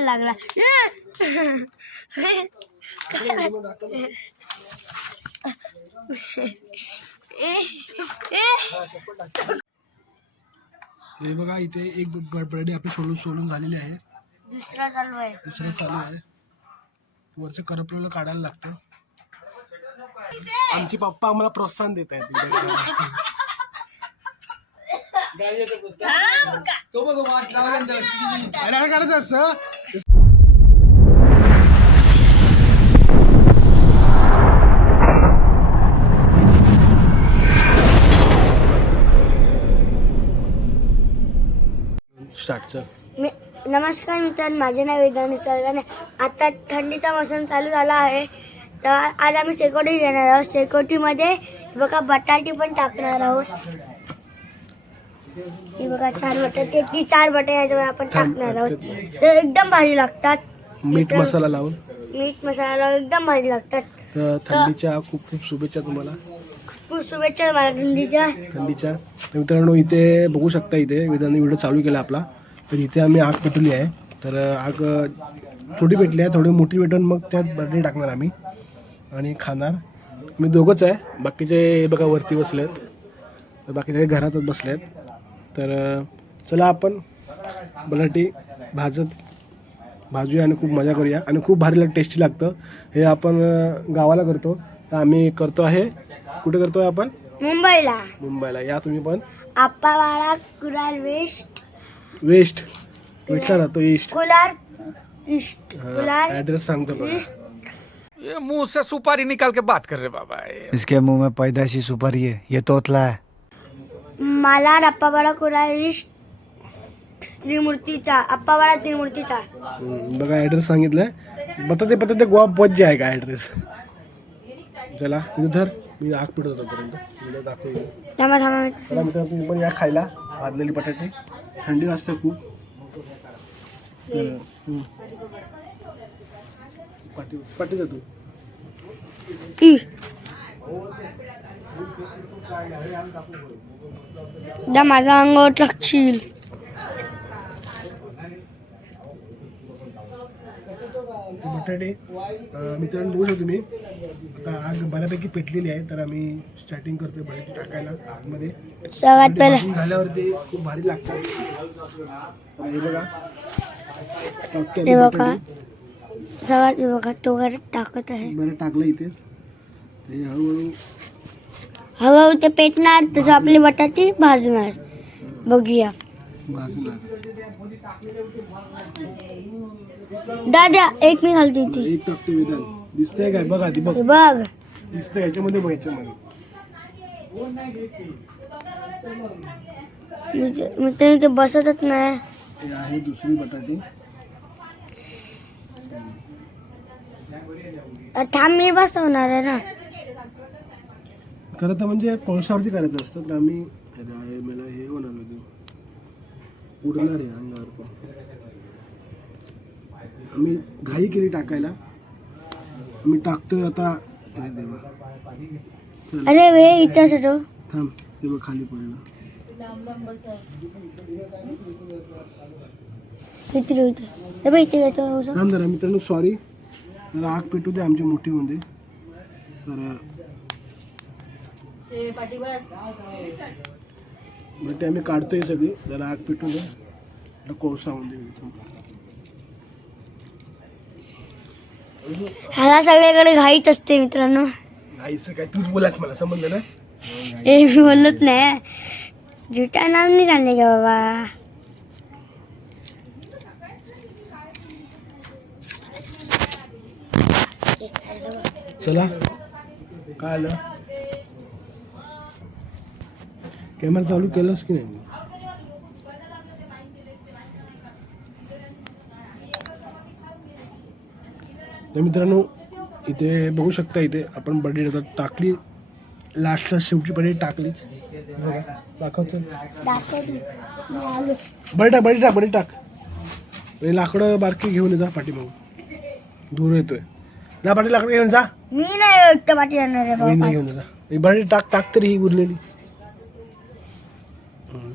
काढायला लागला. हे बघा इथे एक बर्डे आपली सोडून सोडून झालेली आहे. दुसरा चालू आहे. दुसरं चालू आहे. वरचं करपलेलं काढायला लागतं. आमचे पप्पा आम्हाला प्रोत्साहन देत आहेत. अरे काय करायचं असं स्टार्टचं. मी नमस्कार मित्रांनो माझे नाव वेदांत चौराने आता थंडीचा मोसम चालू झाला आहे. तर आज आम्ही शेकोटी घेणार आहोत. शेकोटीमध्ये बघा बटाटे पण टाकणार आहोत. ही बघा चार बटाटे. ती चार बटाटे याच्यावर आपण टाकणार आहोत. ते एकदम भारी लागतात. मीठ मसाला लावून. मीठ मसाला एकदम भारी लागतात. तर थंडीच्या खूप खूप शुभेच्छा तुम्हाला. खूप शुभेच्छा मला थंडीच्या. थंडीच्या. तर मित्रांनो इथे बघू शकता इथे. वेदांनी व्हिडिओ चालू केला आपला. तर इथे आम्ही आग पेटवली आहे. तर आग छोटी पेटली आहे थोडी मोठी पेटवून मग त्यात बटाटे टाकणार आम्ही आणि खाणार. मी दोघंच आहे. बाकीचे बघा वरती बसलेत. तर बाकीचे घरातच बसलेत. तर अ, चला आपण बटाटे भाजत भाजूया आणि खूप मजा करूया. आणि खूप भारी लाग टेस्टी लागतं. हे आपण गावाला करतो. तर आम्ही करतो आहे. कुठे करतो आहे आपण? मुंबईला. मुंबईला. या तुम्ही पण. आप्पावाडा कुराल वेस्ट वेस्ट वेस्टला राहतो east Kurla east Kurla address सांगतो बघा ये मुँह से सुपारी निकाल के बात कर रहे बाबा ये। इसके मुँह में पैदाशी सुपारी है ये तोतला है। मालाड अप्पावाडा कुराल ईस्ट त्रिमूर्तीचा अप्पावाडा त्रिमूर्तीचा हम्म, बघा ऍड्रेस सांगितलंय. बताते बताते गोवा पोच जाय का ऍड्रेस चला इधर मी आग पिढत होतोपर्यंत व्हिडिओ दाखवू थांबा थांबा चला मित्रांनो तुम्ही पण या खायला भाजलेली बटाटे. थंडी वाजते खूप. तर, पाठी पाठी जातो. दा माझा अंगावर टाकशील बटाटे मित्रांनो बघू शकतो तुम्ही. आता आग बऱ्यापैकी पेटलेली आहे तर आम्ही स्टार्टिंग करतोय बटाटे टाकायला आगमध्ये सगळ्यात पहिले. भाजून झाल्यावरती खूप भारी लागतं तर हे बघा. हे तो वर टाकत आहे. बरं टाकलं इथेच हे हळूहळू हळूहळू ते पेटणार तसं आपले बटाटे भाजणार. बघूया. भाजणार. दादा एक मी घालतो इथे एक टाकते विधान दिसतंय काय? बघा ती बघ. हे बघ. दिसतंय याच्यामध्ये बघ याच्यामध्ये. मी मी तर इथे बसतच नाही. हे आहे दुसरी बटाटे. थांब मी बसवणार आहे ना. खरं तर म्हणजे कोळशावरती करायचं असतं तर आम्ही मला हे होणार उडणार आहे अंगावर पण. आम्ही घाई केली टाकायला. आम्ही टाकतोय आता. अरे देवा चल. अरे वे इथंच होतो थांब बघ खाली पडलं. इथे इथे. हे बघ इथे याच्यावर थांब जरा मित्रांनो सॉरी जरा आग पेटू दे आमच्या मोठीमध्ये तर मग ते आम्ही काढतोय सगळी. जरा आग पेटू दे. कोळसा होऊन दे ह्याला सगळीकडे घाईच असते मित्रांनो. आईचं काय? तूच बोलायच मला समजलं ना हे मी बोलत नाही. जुटा नाव नाही जाणे का बाबा? चला. काय आलं? कॅमेरा चालू केलास की नाही? तर मित्रांनो इथे बघू शकता इथे आपण बडी आता टाकली. लास्टला शेवटी बडी टाकलीच. बघा दाखवतो. बडी टाक बडी टाक बडी टाक. हे लाकडं बारकी घेऊन येता पाठीमागून. दूर येतोय. जा पाठी लाकडं घेऊन जा. मी नाही एकटं पाठी घेऊन जा ही बटाटे टाक टाक तरी ही उरलेली.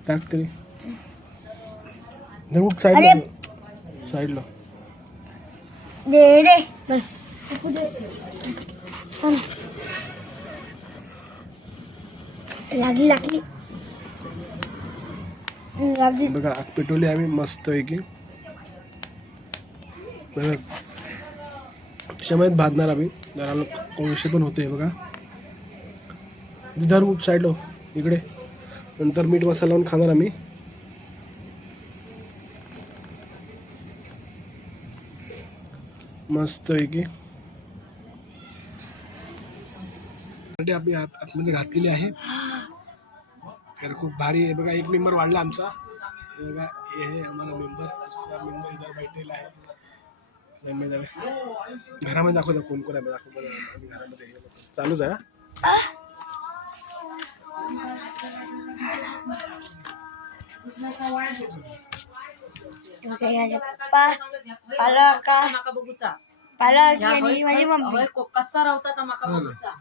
टाक तरी. साईडला साईडला दे रे बरं. थांब. लागली लागली लागली बघा आग पेटवली आम्ही मस्त आहे की त्याच्यामध्ये भाजणार आम्ही. जरा कोळसे पण होते बघा. धर खूप साईडलो इकडे. नंतर मीठ मसाला लावून खाणार आम्ही. मस्त आहे की आपली आत आतमध्ये घातलेली आहे. तर खूप भारी आहे. बघा एक मेंबर वाढला आमचा. बघा हे आहे आम्हाला मेंबर दुसरा मेंबर इथं बैठलेला आहे. घरामध्ये दाखवता कोण कोण आहे दाखव घरामध्ये चालूच आहे हा? ओके, पालक माका बघूचा पालक आणि माझी मम्मी कसा रावता माका बघूचा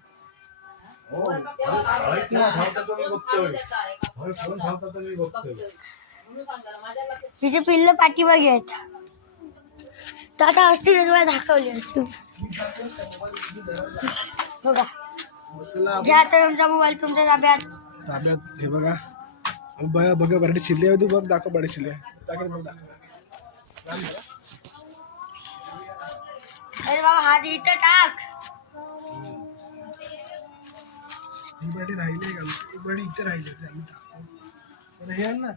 पिल्ल पाठीमागे आहेत. तर आता असतील तर तुम्हाला दाखवली असती. बघा. घ्या आता तुमचा मोबाईल तुमच्या ताब्यात. ताब्यात हे बघा. बघा बघा शिल्ले होती बघ दाखव बडे शिल्ले दाखव बघ दाखव. अरे बाबा हात इथं टाक. ही बडी राहिली का? ही बडी इथे राहिली पण हे ना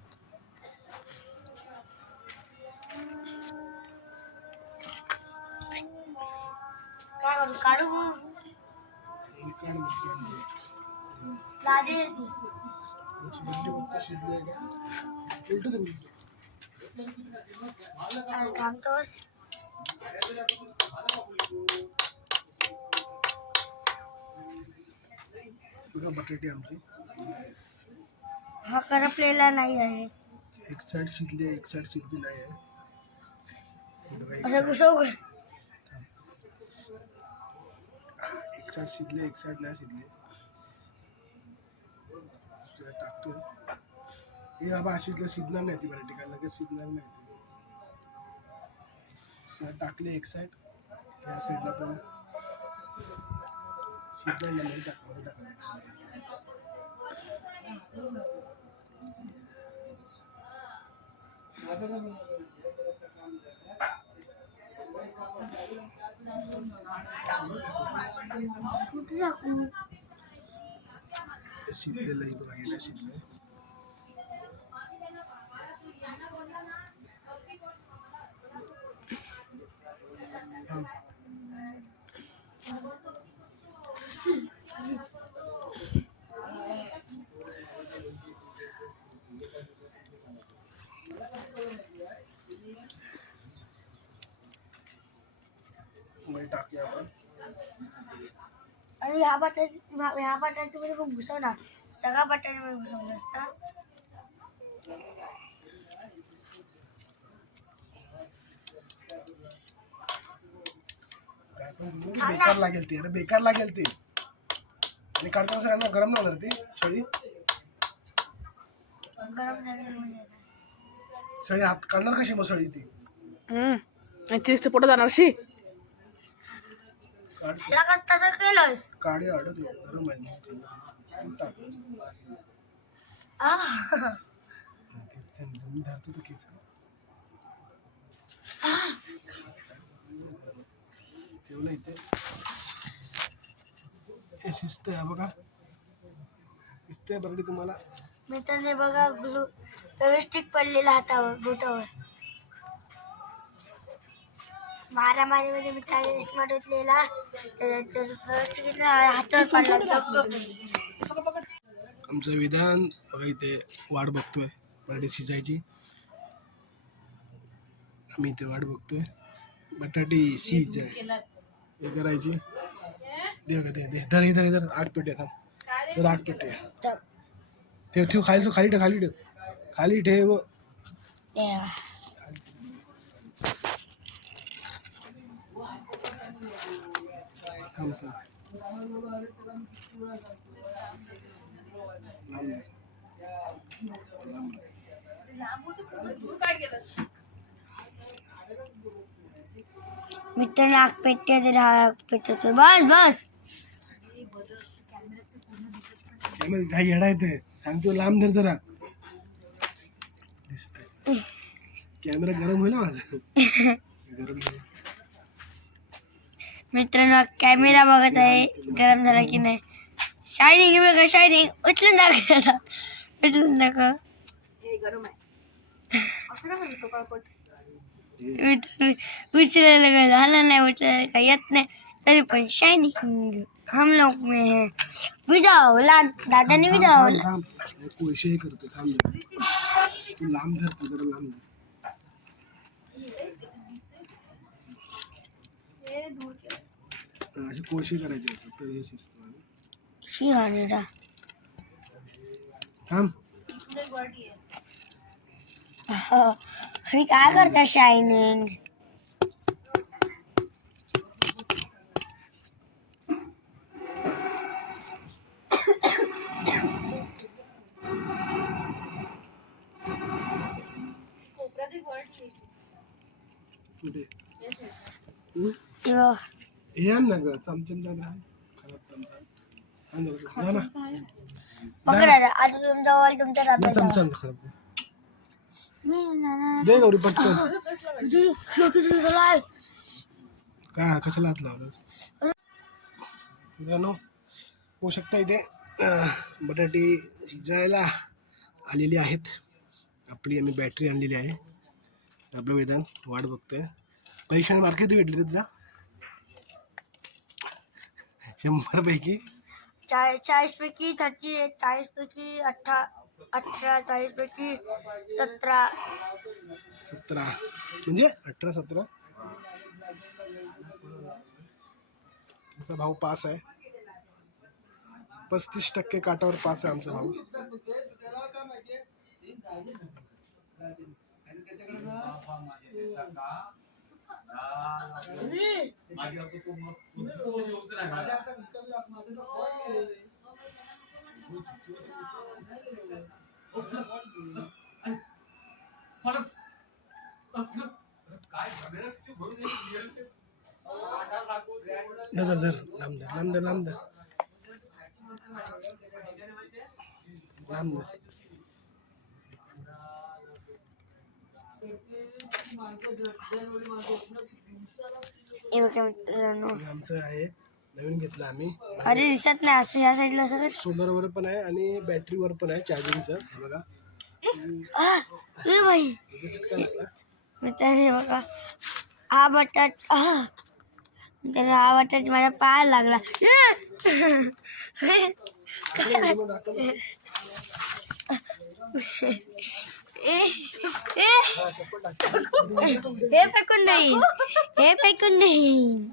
काय करू काढू. दादी उलटं थांबतोस बघा बटाटे आमची हा करपलेला नाही आहे एक साइड शिजली एक साइड शिजली नाही आहे हे। असं घुसव एक साइड शिजले एक साइड नाही शिजले जरा टाकतोय हे बाबा अशीच शिजणार नाही ती बटाटे काय लगेच शिजणार नाही ती. साईड टाकले एक साइड या साईडला पण शिजणार नाही म्हणून टाक म्हणून टाकलं. कुठे टाकू? शिजलेलं आहे बघा हे शिजलं टाकूया आपण आणि ह्या बटाट ह्या बटाट्या मध्ये खूप घुसव ना। सगळ्या बटाट्यामध्ये घुसवलं असता काय पण बोलू, बेकार लागेल ते अरे बेकार लागेल ते. आणि काढताना सगळ्यांना गरम नाही होणार ती सळी गरम झालेलं सळी हात काढणार कशी मग सळी ती? चीज पोटात जाणार शी. काढ. ह्याला कसं तसं केलंस काढी अडत गरम आहे तू टाक. आह. मी धरतो तो ठेवलं इथे. हे शिस्त आहे बघा. दिसतंय बरडी तुम्हाला? मित्रांनी बघा ग्लू व्यवस्थित पडलेला हातावर बोटावर. मारामारीमध्ये मी काही स्मार्ट उचलेला तर व्यवस्थित हातावर पडला. आमचं विधान बघा इथे वाट बघतोय बटाटे शिजायची आम्ही इथे वाट बघतोय. बटाटी शिज आहे हे करायची दे का दे दे धर हे धर हे धर आग पेटे थांब तर आग पेटे तर ठेव ठेव खाली खाली ठेव खाली ठेव खाली ठेव. थांब थांब लांब मित्रांनो आग पेटते तर हा। पेटवतो बस। बस कॅमेरा काही येडा येते सांगतो लांब धर जरा दिसतंय कॅमेरा गरम होईल ना माझा गरम. मित्रांनो कॅमेरा बघत आहे गरम झाला की नाही शायनिंग बघा शायनिंग उचलून दाखव उचलून दाखव उचलायला काय झालं नाही उचलायला काय येत नाही तरी पण शायनिंग हम लोग में है विजाव ला दादाने विजाव थांब. कोळशे हे करतो थांब जरा. तू लांब धर तू जरा लांब धर हा, अशी कोळशी करायची असतात, तर हे शिजतं. शी हरडा थांब अरे काय करता शायनिंग? हे. आण. आण. पकडा आता तुमच्या वॉल तुमच्या ताब्यात जावा. आण खराब. मी जाणार. दे गौरी पटकन काय कशाला हात लावलं मित्रांनो होऊ शकता इथे बटाटे शिजायला आलेली आहेत. आपली आम्ही बॅटरी आणलेली आहे. आपलं वेदांत वाट बघतोय. पैशाने मार्केट भेटली तिचा तुझा? शंभर पैकी चाळीस पैकी थर्टी चाळीस पैकी अठ्ठा अठरा चाळीस पैकी सतरा सतरा म्हणजे अठरा सतरा? आमचा भाऊ पास आहे. पस्तीस टक्के काटावर पास आहे आमचा भाऊ. धर धर लांब धर लांब धर लांब धर. लांब धर. हे बघा मित्रांनो. आमचं आहे. नवीन घेतलं आम्ही. अरे दिसत नाही असं या साईडला सगळं सोलरवर पण आहे आणि बॅटरीवर पण आहे चार्जिंगचं बघा. ए हे बघा. हा बटाट हा. बटाट माझ्या पायाला लागला. हे फेकून देईन. हे फेकून देईन.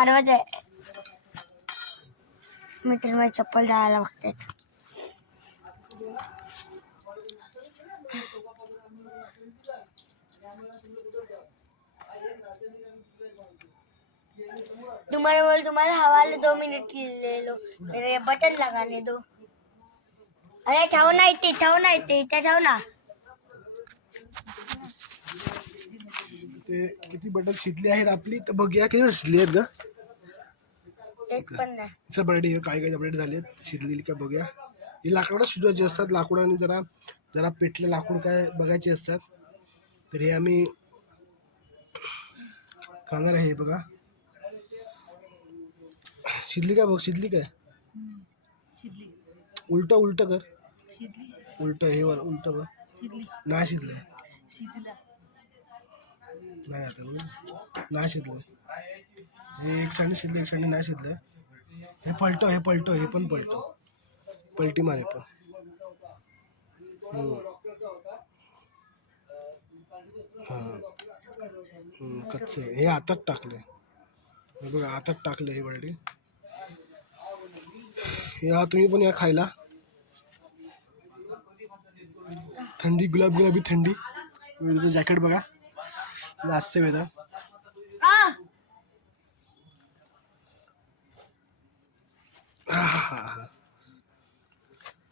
अरे आहे. मित्र माझी चप्पल जायला बघतात तुम्हारे बोल तुम्हारे हवाले दो मिनट ले लो. बटन लगाने दो. अरे ठेव ना इथे ठेव ना इथे इथे ठेव ना. ते किती बटन शिजली आहेत आपली? तर बघूया किती शिजली आहेत ग? असं बटाटे काय काय बटाटे झाले आहेत शिजलेली का बघूया. ही लाकडात शिजवायची असतात लाकडाने जरा जरा पेटले लाकूड काय बघायचे असतात. तर हे आम्ही खाणार आहे हे बघा. शिजली का बघ? शिजली काय? उलट उलट कर. उलट हे वर उलट बघ नाही शिजलंय नाही आता नाही शिजलं हे एक शाणी शिजलं एक शाणी नाही शिजलं हे पलटो हे पलटो हे पण पलटो. पलटी मारे पण. हम्म. कच्चे. हे आतात टाकले हे बघा आतात टाकले हे बटाटे या तुम्ही पण या खायला. थंडी गुलाब गुलाबी थंडी. जॅकेट बघा. आ आहा.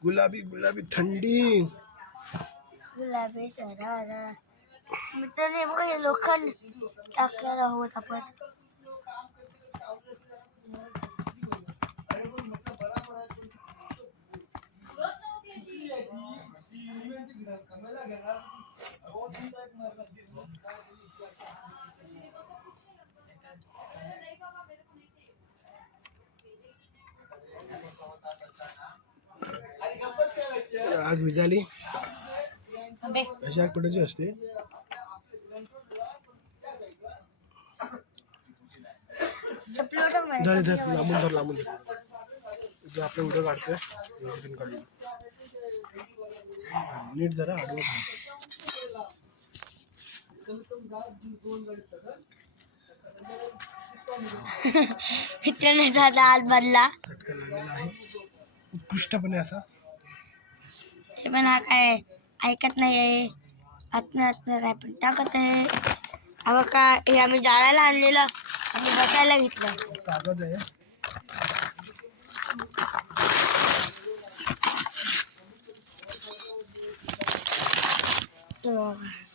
गुलाबी गुलाबी थंडी. गुलाबी सरारा मित्रांनो बघा हे लोखंड टाकणार आहोत आपण. आग विजाली अशी आग पेटायची असते. धर लांबून धर लांबून धर. जो आपला व्हिडिओ काढतोय. काढून नीट जरा आडवत. मित्रांनो दादा आज बदला चटका लागलेला आहे उत्कृष्टपणे असा. ते पण हा काय ऐकत नाही आहे आत्म आत्म काय पण टाकत आहे. अगं का हे आम्ही जाळायला आणलेलं. आम्ही बसायला घेतलं. कागद आहे. अरे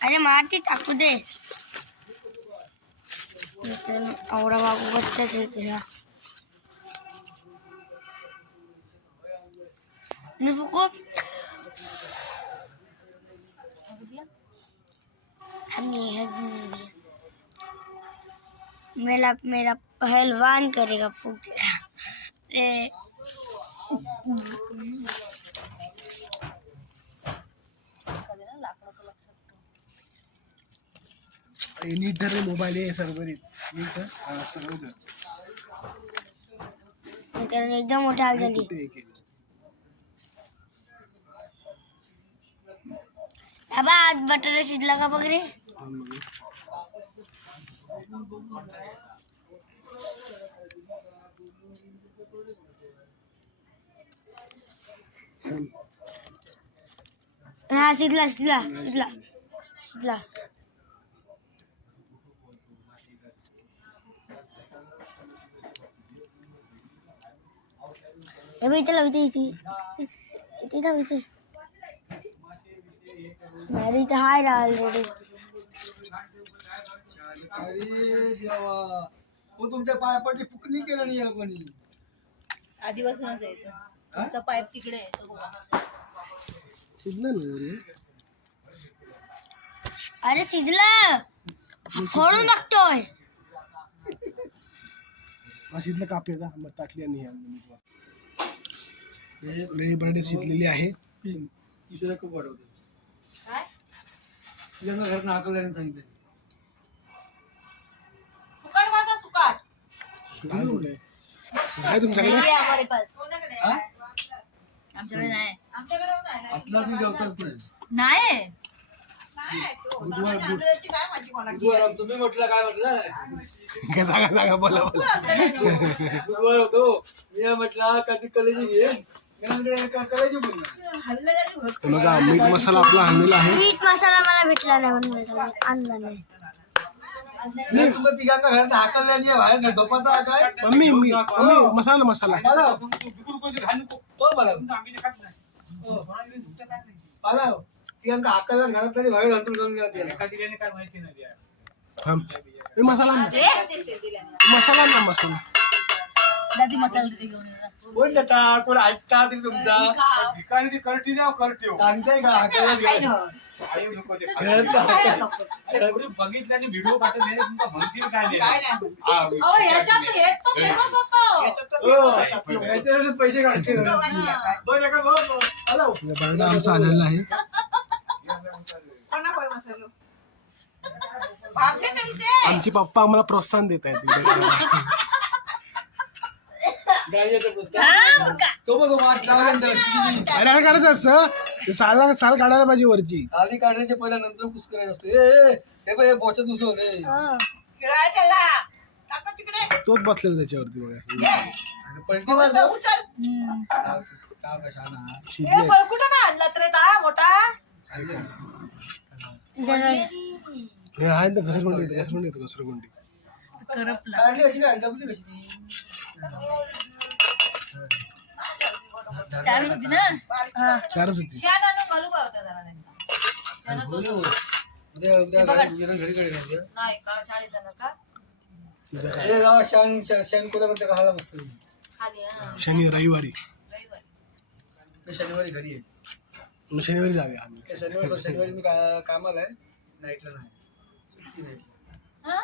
माती टाकू दे। मित्रांनो, आवडा बाबू बच्चाच आहे तुझा मी फुकू हमी हमी मेरा मेरा पहलवान करेगा फूक। देगा ए, हे नीट धर रे मोबाईल आहे सर्व नीट नीट धर. हा, सर्व. मित्रांनो एकदम मोठी आग झाली कुठे हे केलं? बाबा आज बटाटा शिजला का बघ रे थांब बघू. हा शिजला शिजला शिजला शिजला लाव इथे इथे इथे लाव इथे अरे इथे हाय ना ऑलरेडी तुमच्या पायापाची फुकणी केलं नाही कोणी आधीपासूनच आहे इथं. तुमचा पाईप तिकडे तो अरे शिजला का. लई शिजलेली आहे. खूप वाढवतो तुझ्या घरात हाकवल्याने सांगितलं. सुकाट माझा सुकाट. काय कुठे? आहे तुमच्याकडे? नाही आहे हमारे पास. हा? आमच्याकडे नाही. आतला तू जेवताच नाही. नाही. बुधवार बुधवार तुम्ही म्हटलं काय म्हटलं? जागा जागा बोला बोला. बुधवार होतो. मी म्हटलं कधी कलेजी घे कलेजी बोलला तर बघा मीठ मसाला आपला आणलेला आहे. मीठ मसाला मला भेटला नाही म्हणून मी आणला नाही. नाही तुला तिघांना घरात हाकलल्याने बाहेर झोपाचा काय? मम्मी मी मम्मी मसाला मसाला. पालाव तो पालाव हो. पालाव तिघांना हाकलल्या घरात तरी बाहेर घालून ए, मसाला. मसाला ना मसाला. दादी मसाला तिथे घेऊन येतात कोण देतात कोण ऐकता तरी तुमचा. ठिकाणी ती करटी द्या करटी सांगताय का? व्हिडिओ पाठवले तुमका म्हणतील काय अहो, ह्याच्यात हे तर famous होतं. हो, याच्यावरच पैसे काढते एका. बटाटा आमचा आलेला आहे आमचे पप्पा आम्हाला प्रोत्साहन देत आहेत. तो बघ वाट लावल्यानंतर अरे काय करायचं असं? ते साल साल काढायला पाहिजे वरची. साली काढण्याच्या पहिल्या नंतर कुस करायचं असतो. ए, ए, हे बघ हे बोचा दुसरं होते तोच बसलेला त्याच्यावरती बघा. पलटी मार. चाव- चाव. शिजले. आणला मोठा? हे आहे ना घसरगुंडी येते घसरगुंडी येते घसरगुंडी काढली अशी काय दबली कशी ती? चारच होती ना? चारच होती. शान आणून घालू का होता जरा त्यांना? उद्या उद्या घरी घरी घरी घरी नाही का? शाळेत जाणार का? हे गावात शान खाली हा. रविवारी रविवारी. मी शनिवारी घरी आहे. मग शनिवारी जाऊया आम्ही. त्या शनिवारी शनिवारी मी का- कामाला आहे. नाईटला नाही. सुट्टी नाही. हा?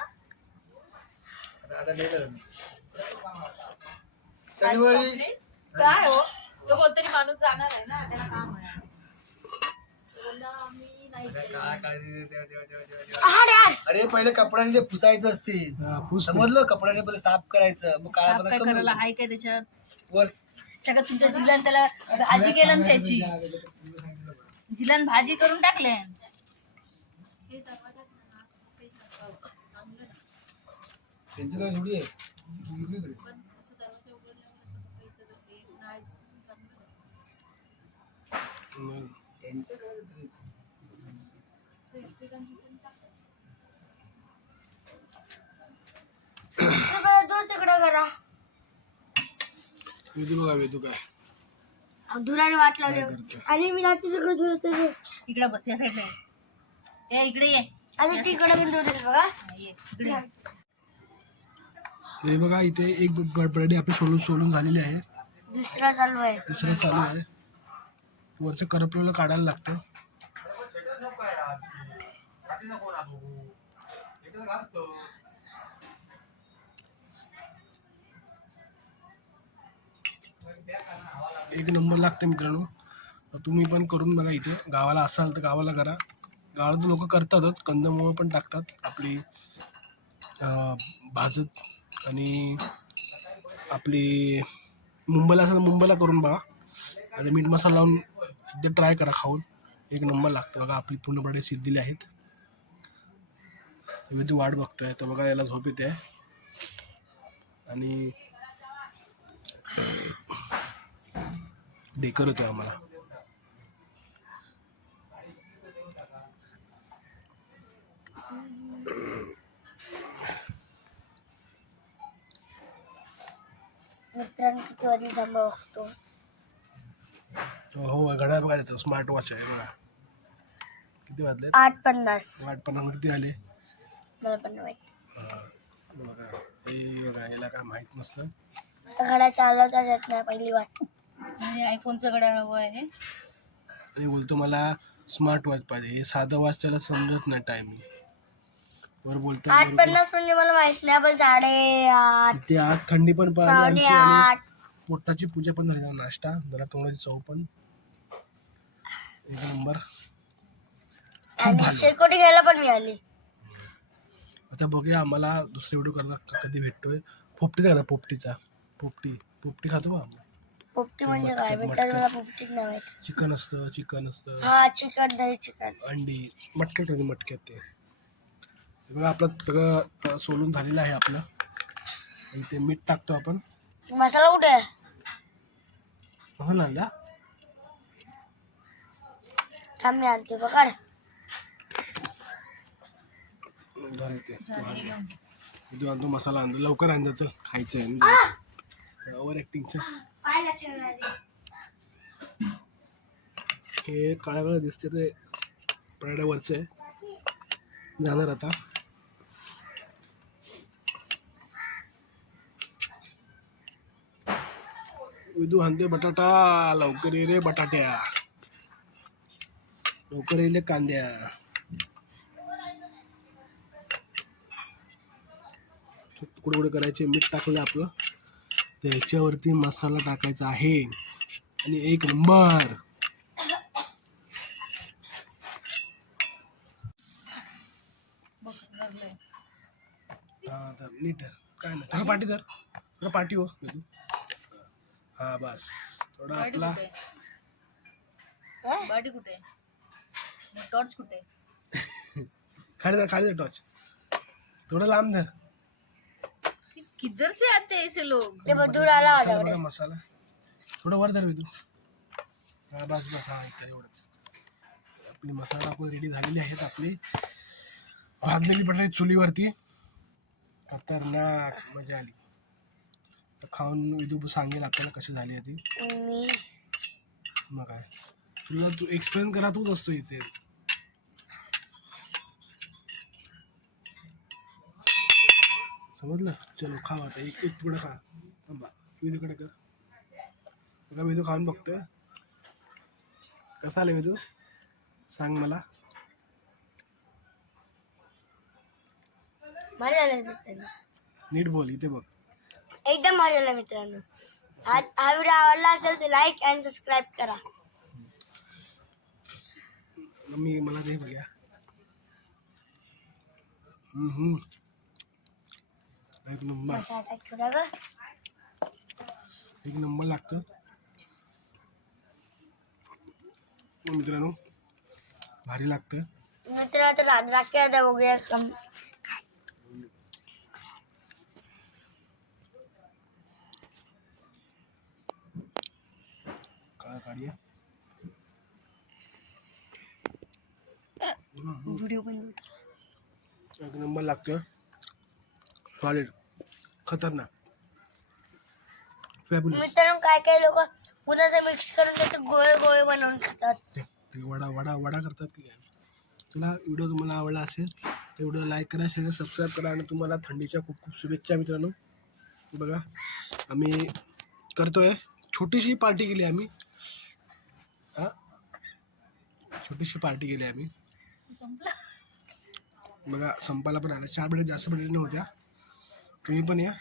आता आता नेलं शनिवारी काय हो? तो कोणतरी माणूस जाणार आहे ना त्याला काम आहे. तो बोलला, मी नाही काय गेले. काय काय देवा, देवा, देवा, देवा, देवा. अरे पहिले कपड्याने ते पुसायचं असते. समजलं? कपड्याने पहिले साफ करायचं. मग साफ काय आहे काय त्याच्यात? वर सगळं तुमच्या जिलान त्याला भाजी केलं ना त्याची. जिलान भाजी करून टाकले. त्यांची काय थोडी आहे. दूर तिकडे करा वेदू बघा वेदू काय. धुराने वाट लावली. आणि मी रात्री तिकडे धुर होते इकडे बस या साईडला ये. ए, इकडे ये. आणि तिकडे पण धुर होते बघा. ये. इकडे हे बघा इथे एक बर्डे आपली सोलून सोलून झालेली आहे. दुसरा चालू आहे. दुसरं चालू आहे. वरचं करपलेलं काढायला लागतं. एक नंबर लागते मित्रांनो. तर तुम्ही पण करून बघा इथे. गावाला असाल तर गावाला करा. गावाला लोक करतातच कंदमुळं पण टाकतात आपली भाजत आणि आपली मुंबईला असेल मुंबईला करून बघा. आणि मीठ मसाला लावून एकदा ट्राय करा खाऊन. एक नंबर लागतो बघा आपली पूर्णपणे शिजलेली आहेत. मी ती वाट बघतोय तर बघा याला झोप येते. आणि डेकर होतो आम्हाला. मित्रांनो किती वाजली थांबा बघतो. हो घड्याळ बघा त्याचं स्मार्ट वॉच आहे बघा. किती वाजले आठ पन्नास. वाट पण किती आले? मला पण नाही माहीत बघा. हे बघा याला काय माहीत नसतं. तर घड्या चालवता येत नाही पहिली वाट म्हणजे आयफोनचं गड्या हवं आहे. आणि बोलतो मला स्मार्ट वॉच पाहिजे. हे साधं वॉच त्याला समजत नाही टायमिंग वर बोलतो आठ पन्नास म्हणजे मला माहीत नाही पण साडे आठ. ते आठ थंडी पण आमची आणि आठ. पोटाची पूजा पण झाली जरा नाश्ता जरा तोंडाची चव पण. एक नंबर. आणि शेकोटी घ्यायला पण मिळाली. आता बघूया आम्हाला दुसरे व्हिडिओ करता कधी भेटतोय. पोपटीचा का पोपटीचा. पोपटी पोपटी खातो का पोपटी म्हणजे काय? मला पोपटीच नाही माहीत. चिकन असतं चिकन असतं. हा चिकन दही चिकन. अंडी. मटक्यात होते मटक्यात ते बघा आपलं सगळं सोलून झालेलं आहे आपलं. इथे मीठ टाकतो आपण. मसाला कुठे हो ना थांब आणते पकड बरं इथे. तू आणतो मसाला आणतो. लवकर आणजा चल. खायचं आहे. ओव्हर ॲक्टिंगचं. हे काळ्या काळं दिसते ते. पराड्यावरचं आहे जाणार आता. विदू हंदे बटाटा लवकर ये रे बटाट्या. लवकर येले कांद्या. तुकडे कुठे करायचे? मीठ टाकलं आपलं. त्याच्यावरती मसाला टाकायचा आहे. आणि एक नंबर. हा तर नीट काय नाही थोडं पाठी धर. थोडं पाठी हो हा बस. थोडा गाडी आपला. कुठे? गाडी कुठे? आहे? टॉर्च कुठे? खाली धर खाली धर टॉच थोडं लांब धर. कि- किधर से आते हैं ऐसे लोग ते दूर आला मसाला माझ्याकडे. बघा, मसाला. थोडं वर धर विदू हा बस बस. हा इथं एवढंच. आपली मसाला टाकून रेडी झालेली आहेत आपली. भाजलेली बटाटे चुलीवरती. खतरनाक मजा आली. तर खाऊन विदू सांगेल आपल्याला कशी झाली ती. मग काय. तुला तू एक्सप्लेन करा तूच असतो इथे. समजलं? चलो खा आता. एक एक तुकडं खा. थांबा. विदूकडे कर. बघा विदू खाऊन बघतोय. कसा आलं विदू सांग मला. नीट बोल इथे बघ. एकदम भारी झालं मित्रांनो। हा हा व्हिडिओ आवडला असेल तर लाईक आणि सबस्क्राईब करा. मम्मी मला दे बघ्या हम्म. एक नंबर. मसाला थोडा ग. एक नंबर लागतं. मित्रांनो भारी लागतं. मित्र आता रात राखी काढूया. व्हिडिओ बंद होता. एक नंबर लागतं सॉलिड खतरनाक. मित्रांनो काय काय लोक पुन्हा मिक्स करून त्याचे गोळे गोळे बनवून खातात. वडा वडा वडा करतात की काय चला व्हिडिओ तुम्हाला आवडला असेल तर व्हिडिओ लाईक करा शेअर सबस्क्राईब करा आणि तुम्हाला थंडीच्या खूप खूप शुभेच्छा मित्रांनो. बघा आम्ही करतोय. छोटीशी पार्टी केली आम्ही हां छोटीशी पार्टी केली आम्ही. बघा संपाला पण आला. चार मिनिट जास्त मिनिट नव्हत्या. तुम्ही पण या.